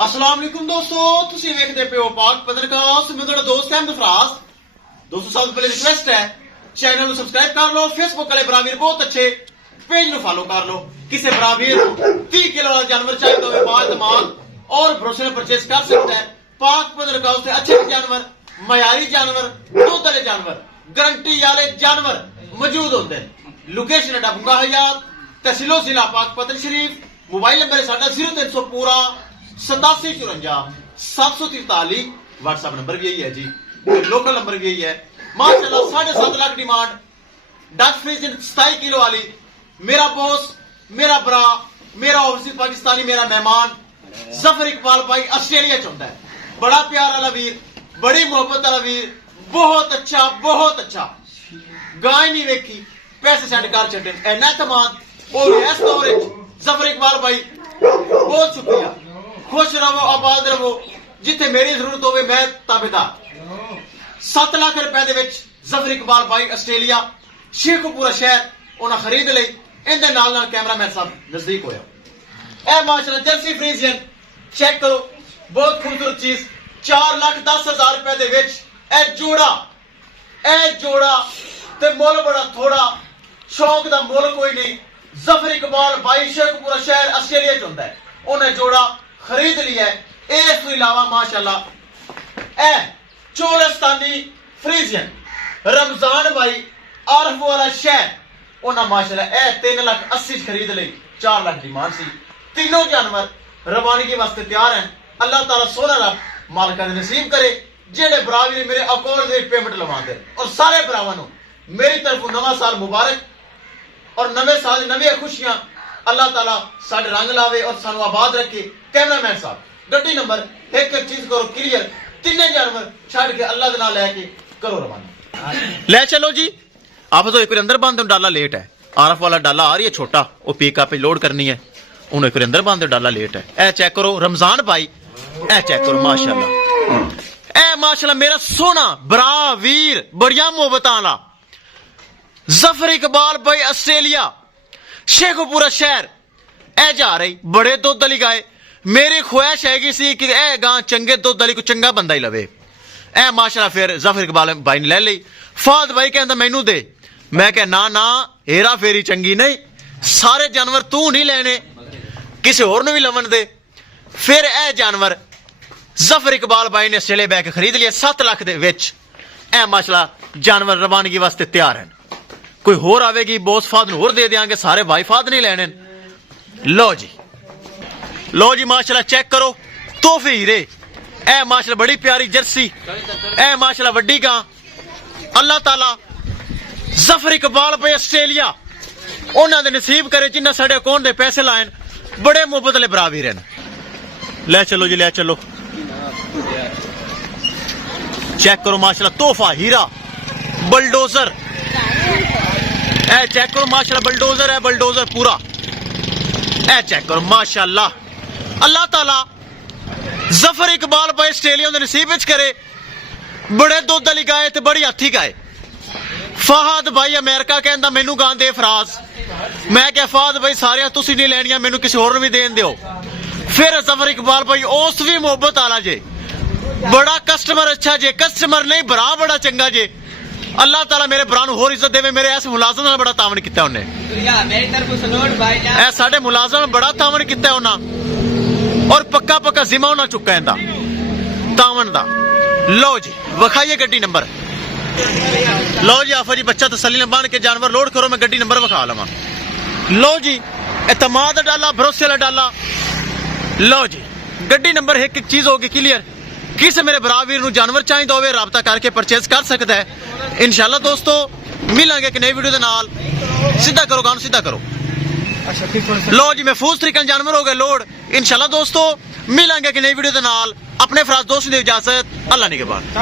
अस्सलाम वालेकुम दोस्तों, तुसी वेखदे पे हो पाक पत्रकास्ट। मैं तुहाडा दोस्त अहमद फराज। दोस्तों सबसे पहले रिक्वेस्ट है चैनल को सब्सक्राइब कर लो। फेसबुक वाले बरावीर बहुत अच्छे पेज को फॉलो कर लो। किसी बरावीर 30 किलो वाला जानवर चाहिए तो बातमाल और भरोसे में परचेज कर सकता है। पाक पत्रकास्ट से अच्छे जानवर, मयारी जानवर, दूध वाले जानवर, गारंटी वाले जानवर मौजूद होते हैं। लोकेशन है डबुंगा हयात, तहसीलो जिला पाक पतन शरीफ। मोबाइल नंबर है साडा 0300 पूरा 8754 743। व्हाट्सएप नंबर भी यही है जी, लोकल नंबर भी यही है। माशाल्लाह 7.5 लाख डिमांड डच फ्रीजन 27 किलो वाली। मेरा बॉस, मेरा ब्रा, मेरा ओवरसीज पाकिस्तानी, मेरा मेहमान जफर इकबाल भाई ऑस्ट्रेलिया चाहता है। बड़ा प्यार वाला वीर, बड़ी मोहब्बत वाला वीर, बहुत अच्छा बहुत अच्छा। गाय नहीं वेखी पैसे सेंड कर छे एना तमाद और इस दौर जफर इकबाल भाई बहुत शुक्रिया। खुश रहो, आबाद रहो। जिथे मेरी जरूरत होवे मैं ताबेदार। 7 लाख रुपए दे विच जफर इकबाल भाई ऑस्ट्रेलिया शेखपुरा शहर उन्हें खरीद लई। इनदे नाल नाल कैमरामैन साहब नजदीक होया। ए माशाल्लाह जर्सी फ्रीजियन चेक करो, बहुत खूबसूरत चीज। 4,10,000 रुपए दे विच ए जोड़ा ते मुल बड़ा थोड़ा, शौक दा मुल कोई नहीं। जफर इकबाल भाई शेखपुरा शहर ऑस्ट्रेलिया चाहता है, उन्हें जोड़ा खरीद लिया है। इस अलावा माशाल्लाह ए चोलस्तानी फ्रीजियन रमजान भाई आरफ वाला शहर उन्हें माशाल्लाह ए 3,80,000 खरीद ली। 4 लाख डिमांड सी। तीनों जानवर रवानगी वास्ते तैयार हैं। अल्लाह ताला सोना रब मालिका दे नसीब करे जेड़े बरावीर मेरे अकाउंट दे पेमेंट लवांदे। और सारे भरावां नूं मेरी तरफों नवा साल मुबारक और नवे साल नवी खुशियां। अल्लाह ताला साडे रंग लावे और सानू आबाद रखे। कैमरामैन साहब गड्डी नंबर एक चीज करो क्लियर। तीन जानवर छड़ के अल्लाह दे नाल लेके करो रवाना। ले चलो जी। आप तो एक अंदर बांध दो, डाला लेट है। आरफ वाला डाला आ रही है छोटा, वो पिकअप लोड करनी है, उन्हें एक अंदर बांध दो, डाला लेट है। ए चेक करो रमजान भाई, ए चेक करो माशाल्लाह, ए माशाल्लाह मेरा सोना बरा वीर बढ़िया मोहब्बत आला जफर इकबाल भाई ऑस्ट्रेलिया शेखपुरा शहर ए जा रही। बड़े दुध वाली गाय। मेरी ख्वाहिश हैगी सी कि ए गां चंगे दुध वाली को चंगा बंदा ही लवे। ए माशाल्लाह फिर जफर इकबाल भाई ने ले ली। फाद भाई कहता मैनू दे। मैं कह ना ना हेरा फेरी चंगी नहीं, सारे जानवर तू नहीं लेने, किसी होर नूं भी लवन दे। फिर ए जानवर जफर इकबाल भाई ने ऑस्ट्रेलिया बैक खरीद लिया 7 लाख दे विच। ए माशाल्लाह जानवर रवानगी वास्ते तैयार हैं। कोई होर आवेगी बोस फाद नूं होर दे देंगे, सारे भाई फाद नहीं लेने। लो जी माशाल्लाह चेक करो तोहफे हीरे। ए माशाल्लाह बड़ी प्यारी जर्सी। ए माशाल्लाह वड्डी गां। अल्लाह ताला जफर इकबाल भाई ऑस्ट्रेलिया उन्हां दे नसीब करे जिन्हां साडे अकाउंट दे पैसे लाए। बड़े मुहब्बत वाले बरावीर हैं। ले चलो जी, ले चलो। चेक करो माशाल्लाह तोहफा हीरा बुलडोजर। ए चेक करो माशाल्लाह बुलडोजर है, बुलडोजर पूरा। ए चेक करो माशाल्लाह। अल्लाह ताला जफर इकबाल भाई ऑस्ट्रेलिया दे नसीब विच करे। बड़े दुध वाली गाय ते बड़ी हाथी गाय। फाहद भाई अमेरिका कहंदा मैनू गां दे फराज। मैं क्या फाहद भाई सारियां तुसी नहीं लैनियां, मैनू किसी होर नूं भी देन दिओ। फिर जफर इकबाल भाई उस भी मोहब्बत आला जे, बड़ा कस्टमर अच्छा जे, कस्टमर नहीं बरा बड़ा चंगा जे। अल्लाह ताला मेरे भरा नूं होर इज्जत देवे। मेरे ऐस मुलाजम नाल बड़ा तावन कीता उन्हें। ऐ साडे मुलाजम बड़ा तावन कीता उन्हां और पक्का पक्का जिम्मा उन्हां चुका इंदा तावन दा। लो जी विखाइए गड्डी नंबर। लो जी आफा जी बच्चा तसल्ली बांध के जानवर लोड करो। मैं गड्डी नंबर विखा लवां। लो जी एतमाद डाला, भरोसे वाला डाला। लो जी गड्डी नंबर एक चीज होगी क्लियर। किसी मेरे बरावीर नूं जानवर चाहिदा होवे राबता करके परचेज कर सकता है। इंशाल्लाह दोस्तों मिलांगे एक नई वीडियो दे नाल। सीधा करो गान, सीधा करो। लो जी महफूज तरीके जानवर हो गए लोड। इंशाल्लाह दोस्तों मिलांगे एक नई वीडियो दे नाल। अपने फराज दोस्त दी इजाजत। अल्लाह निगहबान।